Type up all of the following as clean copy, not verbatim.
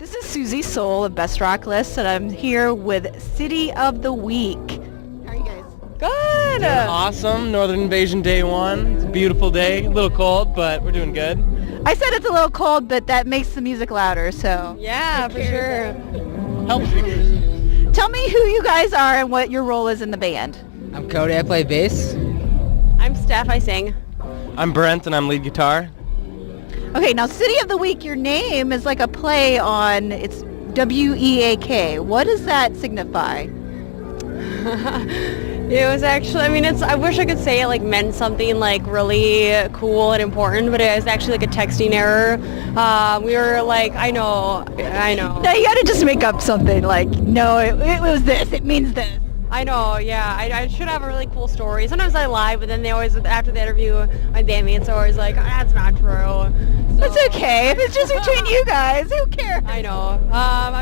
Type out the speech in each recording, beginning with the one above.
This is Susie Soul of Best Rock List, and I'm here with City of the Week. How are you guys? Good. Doing awesome. Northern Invasion Day 1. It's a beautiful day. A little cold, but we're doing good. I said it's a little cold, but that makes the music louder, so. Yeah, for sure. Help speakers. Tell me who you guys are and what your role is in the band. I'm Cody, I play bass. I'm Steph, I sing. I'm Brent, and I'm lead guitar. Okay, now City of the Week, your name is like a play on, it's W-E-A-K. What does that signify? It was actually, I wish I could say it like meant something like really cool and important, but it was actually like a texting error. We were like, I know. No, you gotta just make up something like, no, it was this, it means this. I know, yeah. I should have a really cool story. Sometimes I lie, but then they always, after the interview, my bandmates are always like, that's not true. So, It's okay, if it's just between you guys, who cares? I know.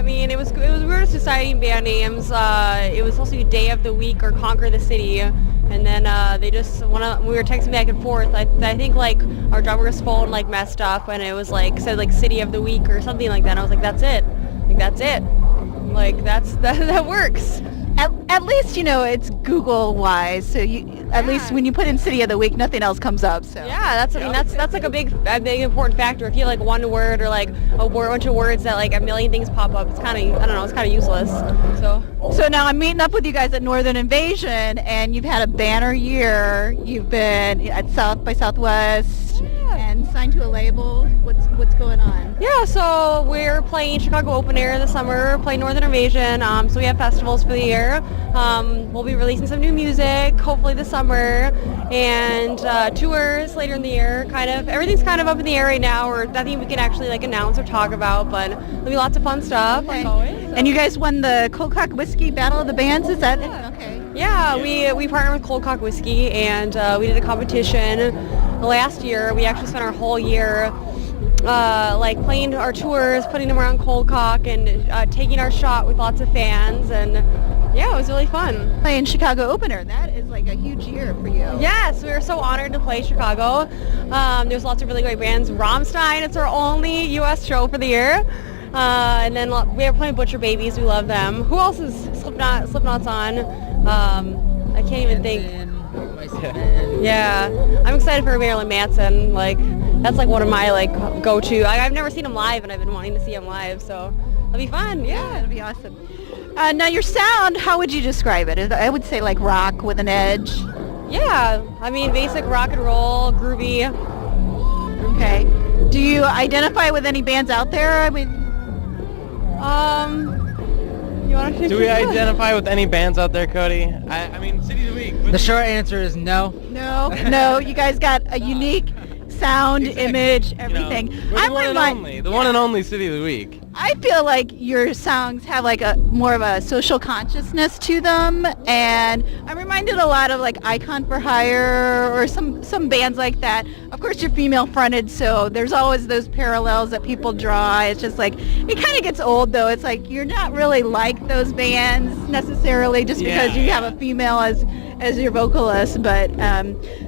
It was we were deciding band names. It was supposed to be Day of the Week or Conquer the City, and then they just we were texting back and forth. I think like our drummer's phone like messed up, and it was like said like City of the Week or something like that. And I was like, that's it. Like that works. At least, you know, it's Google-wise, so at least when you put in City of the Week, nothing else comes up, so. Yeah, that's like a big important factor. If you like one word or like a bunch of words that like a million things pop up, it's kind of, I don't know, it's kind of useless. So now I'm meeting up with you guys at Northern Invasion, and you've had a banner year. You've been at South by Southwest and signed to a label. What's going on? Yeah, so we're playing Chicago Open Air this summer, playing Northern Invasion, so we have festivals for the year. We'll be releasing some new music, hopefully this summer, and tours later in the year. Everything's kind of up in the air right now, or nothing we can actually like announce or talk about, but there'll be lots of fun stuff, like always. So. And you guys won the Cold Cock Whiskey Battle of the Bands, is that? Okay. Yeah, we partnered with Cold Cock Whiskey, and we did a competition last year. We actually spent our whole year like playing our tours, putting them around Cold Cock, and taking our shot with lots of fans, and yeah, it was really fun. Playing Chicago Opener, that is like a huge year for you. Yes, we were so honored to play Chicago. There's lots of really great bands. Rammstein, it's our only U.S. show for the year. And then we are playing Butcher Babies, we love them. Who else is Slipknot's on? I can't even think. Yeah, I'm excited for Marilyn Manson. Like, that's like one of my like go-to. I've never seen him live, and I've been wanting to see him live, so it'll be fun. Yeah, it'll be awesome. Now your sound, how would you describe it? I would say like rock with an edge. Yeah, basic rock and roll, groovy. Okay. Do you identify with any bands out there? You want to? Do we identify with any bands out there, Cody? City of the Week. The short answer is no. No. You guys got a unique sound, image, everything. We're the one and only City of the Week. I feel like your songs have like a more of a social consciousness to them, and I'm reminded a lot of like Icon for Hire or some bands like that. Of course, you're female fronted, so there's always those parallels that people draw. It's just like it kind of gets old though. It's like you're not really like those bands necessarily just because you have a female as your vocalist, but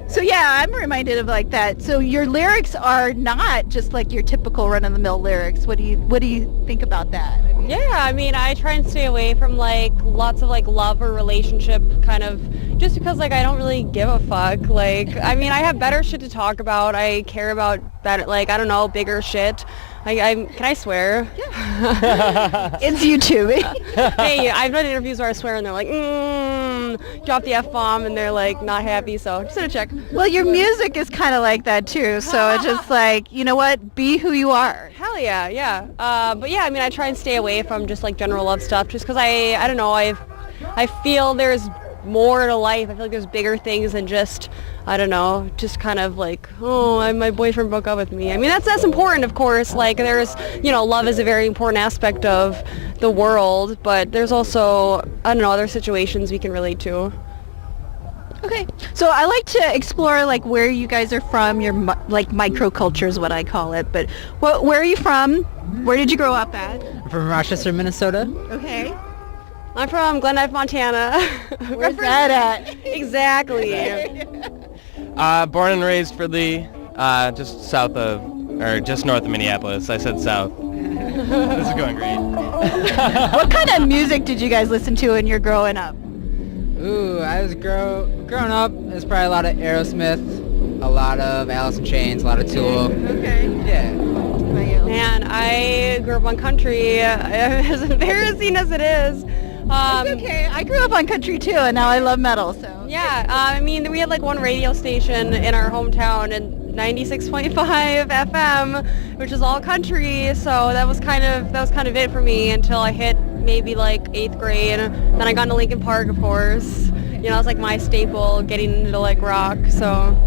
so yeah, I'm reminded of like that. So your lyrics are not just like your typical run-of-the-mill lyrics. What do you think about that? Yeah, I try and stay away from like lots of like love or relationship kind of, just because like I don't really give a fuck. Like, I have better shit to talk about. I care about better, like, I don't know, bigger shit. Can I swear? Yeah. It's YouTube. Hey, I've done interviews where I swear and they're like, drop the F-bomb, and they're like not happy, so just gonna check. Well, your music is kind of like that too, so it's just like, you know what, be who you are. Hell yeah. But yeah, I try and stay away from just like general love stuff, just because I don't know, I feel there's more to life. I feel like there's bigger things than just, I don't know, just kind of like, my boyfriend broke up with me. That's important, of course. Like, there's, love is a very important aspect of the world, but there's also, I don't know, other situations we can relate to. Okay, so I like to explore like where you guys are from, your like microculture is what I call it, but where are you from? Where did you grow up at? I'm from Rochester, Minnesota. Okay. I'm from Glendive, Montana. Where's that at? Exactly. Born and raised for just north of Minneapolis. I said south. This is going great. What kind of music did you guys listen to when you're growing up? Ooh, I was growing up. There's probably a lot of Aerosmith, a lot of Alice in Chains, a lot of Tool. Okay. Yeah. Man, I grew up on country, as embarrassing as it is. It's okay. I grew up on country too, and now I love metal. So Yeah, I mean, we had like one radio station in our hometown, and 96.5 FM, which is all country. So that was kind of it for me until I hit maybe like 8th grade. Then I got into Linkin Park, of course. You know, it's like my staple, getting into like rock. So.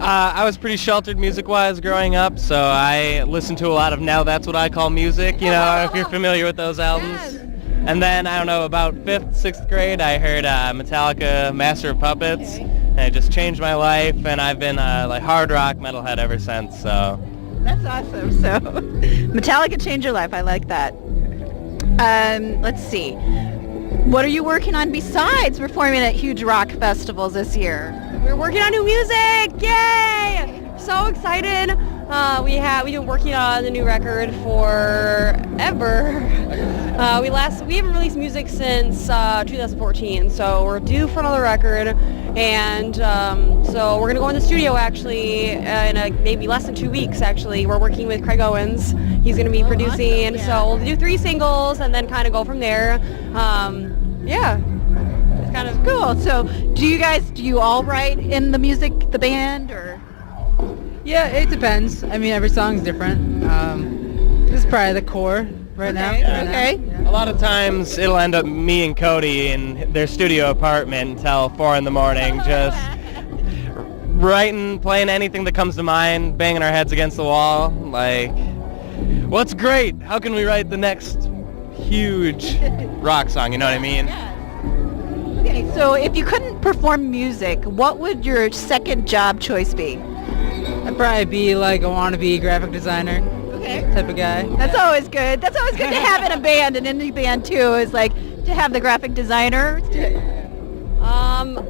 I was pretty sheltered music-wise growing up, so I listened to a lot of Now That's What I Call Music, you know, if you're familiar with those albums. Yes. And then, I don't know, about 5th, 6th grade, I heard Metallica, Master of Puppets, and it just changed my life, and I've been like hard rock metalhead ever since, so. That's awesome. So Metallica changed your life. I like that. Let's see. What are you working on besides performing at huge rock festivals this year? We're working on new music! Yay! So excited! We've been working on the new record forever. We haven't released music since 2014, so we're due for another record. And so we're gonna go in the studio actually in maybe less than 2 weeks. Actually, we're working with Craig Owens. He's gonna be producing. Awesome. So we'll do 3 singles and then kind of go from there. Yeah. Kind of Cool. So do you all write in the music, the band, or? Yeah, it depends. I mean, every song's different. This is probably the core right now. Okay. A lot of times it'll end up me and Cody in their studio apartment until 4 in the morning, just writing, playing anything that comes to mind, banging our heads against the wall. Like, what's great? How can we write the next huge rock song? You know what I mean? Okay, so if you couldn't perform music, what would your second job choice be? I'd probably be like a wannabe graphic designer Okay. type of guy. That's always good. That's always good to have in a band, an indie band too, is like to have the graphic designer.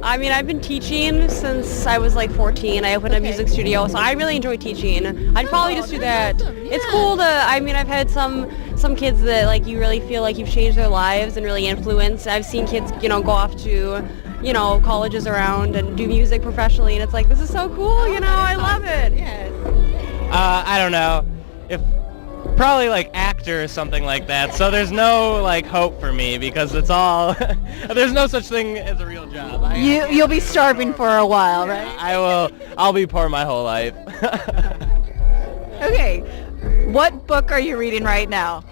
I mean, I've been teaching since I was like 14. I opened a music studio, so I really enjoy teaching. I'd probably just do that. that's awesome. It's Yeah. cool to, I mean, I've had some kids that like you really feel like you've changed their lives and really influenced. I've seen kids, you know, go off to, you know, colleges around and do music professionally, and it's like, this is so cool, you know, I love it. Yes. I don't know. If probably like actor or something like that. So there's no like hope for me because it's all there's no such thing as a real job. You'll be starving for a while, right? I'll be poor my whole life. Okay. What book are you reading right now?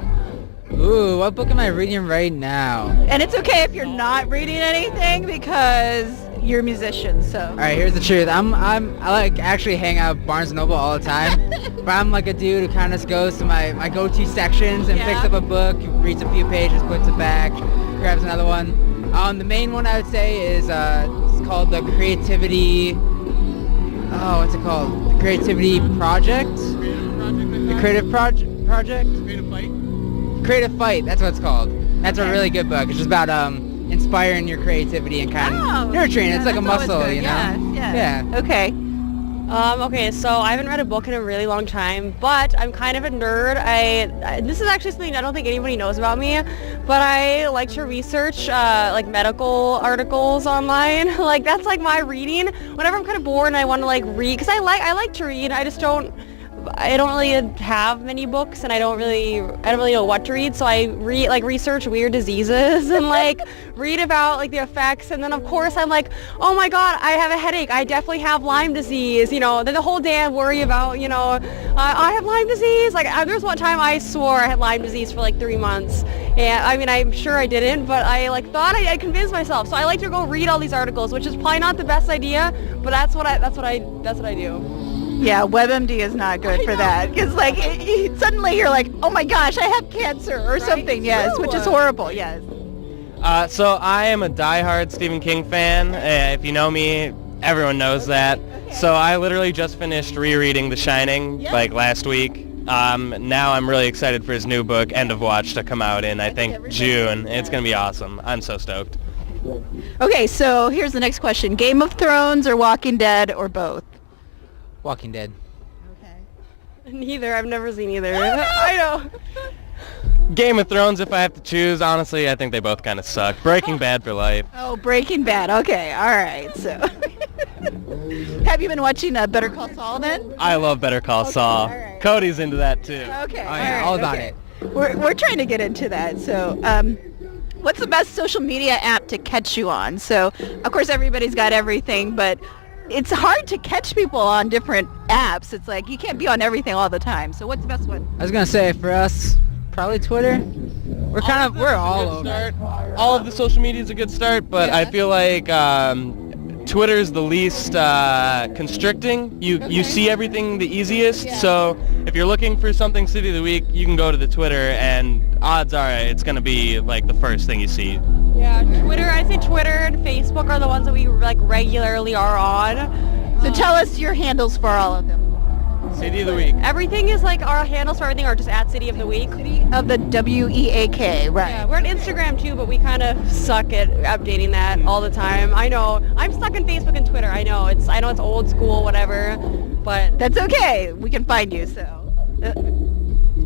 Ooh, what book am I reading right now? And it's okay if you're not reading anything because you're a musician, so. All right, here's the truth. I like actually hang out at Barnes & Noble all the time, but I'm like a dude who kind of goes to my go-to sections and picks Yeah. up a book, reads a few pages, puts it back, grabs another one. The main one I would say is it's called the Creativity. Oh, what's it called? The Creativity Project. The Creative Project. Creative Fight. That's what it's called. That's a really good book. It's just about inspiring your creativity and kind of nurturing it. It's like a that's always muscle, good. you know? Yes, yes. Yeah. Okay. Okay, so I haven't read a book in a really long time, but I'm kind of a nerd. This is actually something I don't think anybody knows about me, but I like to research like medical articles online. Like that's like my reading. Whenever I'm kind of bored and I want to like read, because I like to read. I don't really have many books, and I don't really know what to read. So I research weird diseases and like read about like the effects. And then of course I'm like, oh my God, I have a headache. I definitely have Lyme disease. You know, then the whole day I worry about, you know, I have Lyme disease. Like there's one time I swore I had Lyme disease for like 3 months. And I mean, I'm sure I didn't, but I like thought I convinced myself. So I like to go read all these articles, which is probably not the best idea, but that's what I do. Yeah, WebMD is not good for that because like suddenly you're like, oh my gosh, I have cancer or something. Yes, which is horrible. Yes. So I am a diehard Stephen King fan. If you know me, everyone knows that. So I literally just finished rereading The Shining like last week. Now I'm really excited for his new book, End of Watch, to come out in I think June. It's gonna be awesome. I'm so stoked. Okay, so here's the next question: Game of Thrones or Walking Dead or both? Walking Dead. Okay. Neither. I've never seen either. I know. Game of Thrones, if I have to choose. Honestly, I think they both kind of suck. Breaking Bad for life. Oh, Breaking Bad. Okay, all right. So, have you been watching Better Call Saul then? I love Better Call Saul. all right. Cody's into that too. Okay. Oh, yeah, all about it. We're trying to get into that. So, what's the best social media app to catch you on? So, of course, everybody's got everything, but it's hard to catch people on different apps. It's like you can't be on everything all the time. So, what's the best one? I was gonna say for us, probably Twitter. We're all over. All of the social media is a good start, but I feel like Twitter is the least constricting. You see everything the easiest. So if you're looking for something City of the Week, you can go to the Twitter, and odds are it's going to be like the first thing you see. Yeah, Twitter. I'd say Twitter and Facebook are the ones that we like regularly are on. So tell us your handles for all of them. City of the Week. Everything is like our handles for everything are just at City of the Week. City of the WEAK, right? Yeah, we're on Instagram too, but we kind of suck at updating that all the time. I know. I'm stuck on Facebook and Twitter. I know it's old school, whatever, but That's okay. We can find you. So,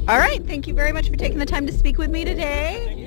all right. Thank you very much for taking the time to speak with me today.